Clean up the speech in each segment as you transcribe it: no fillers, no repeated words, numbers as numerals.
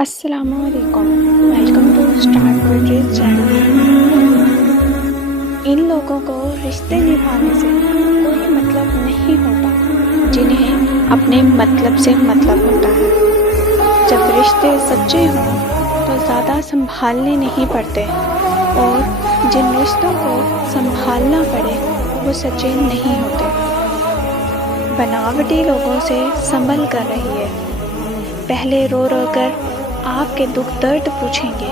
السلام علیکم، welcome to star poetry channel. ان لوگوں کو رشتے نبھانے سے کوئی مطلب نہیں ہوتا جنہیں اپنے مطلب سے مطلب ہوتا ہے۔ جب رشتے سچے ہوں تو زیادہ سنبھالنے نہیں پڑتے، اور جن رشتوں کو سنبھالنا پڑے وہ سچے نہیں ہوتے۔ بناوٹی لوگوں سے سنبھل کر رہیے، پہلے رو رو کر آپ کے دکھ درد پوچھیں گے،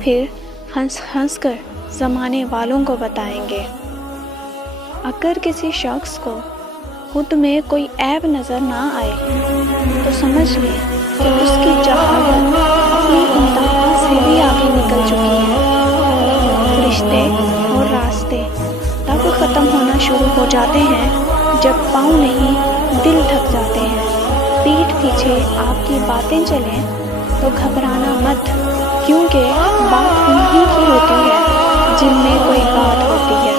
پھر ہنس ہنس کر زمانے والوں کو بتائیں گے۔ اگر کسی شخص کو خود میں کوئی عیب نظر نہ آئے تو سمجھ لیں کہ اس کی جہالت اپنی انتہا سے بھی آگے نکل چکی ہے۔ رشتے اور راستے تب ختم ہونا شروع ہو جاتے ہیں جب پاؤں نہیں دل تھک جاتے ہیں۔ پیٹھ پیچھے آپ کی باتیں چلیں تو گھبرانا مت، کیونکہ بات انہی کی ہوتی ہے جن میں کوئی بات ہوتی ہے۔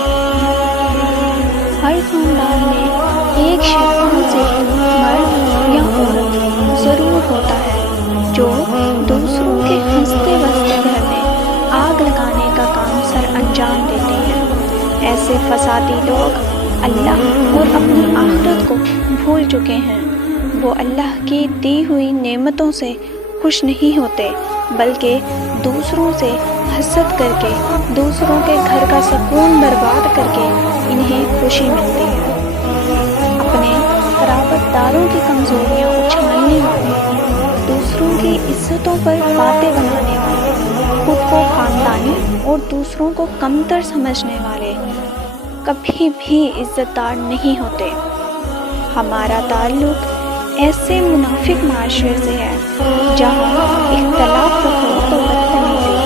ہر خاندان میں ایک شیطان سے مرد یا عورت ضرور ہوتا ہے جو دوسروں کے ہنستے بستے گھر میں آگ لگانے کا کام سر انجام دیتے ہیں۔ ایسے فسادی لوگ اللہ اور اپنی آخرت کو بھول چکے ہیں۔ وہ اللہ کی دی ہوئی نعمتوں سے خوش نہیں ہوتے، بلکہ دوسروں سے حسد کر کے، دوسروں کے گھر کا سکون برباد کر کے انہیں خوشی ملتی ہے۔ اپنے قرابت داروں کی کمزوریاں اچھالنے والے، دوسروں کی عزتوں پر باتیں بنانے والے، خود کو خاندانی اور دوسروں کو کمتر سمجھنے والے کبھی بھی عزت دار نہیں ہوتے۔ ہمارا تعلق ایسے منافق معاشرے سے ہے جہاں اختلاف رکھو تو بدتمیزی،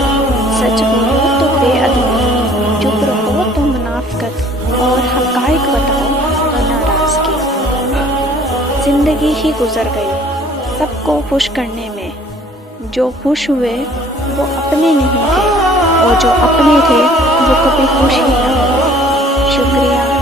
سچ بولو تو بے ادبی، چپ رہو تو منافقت، اور حقائق بتاؤ تو ناراضگی۔ زندگی ہی گزر گئی سب کو خوش کرنے میں، جو خوش ہوئے وہ اپنے نہیں تھے، اور جو اپنے تھے وہ کبھی خوش ہی نہ ہوئے۔ شکریہ۔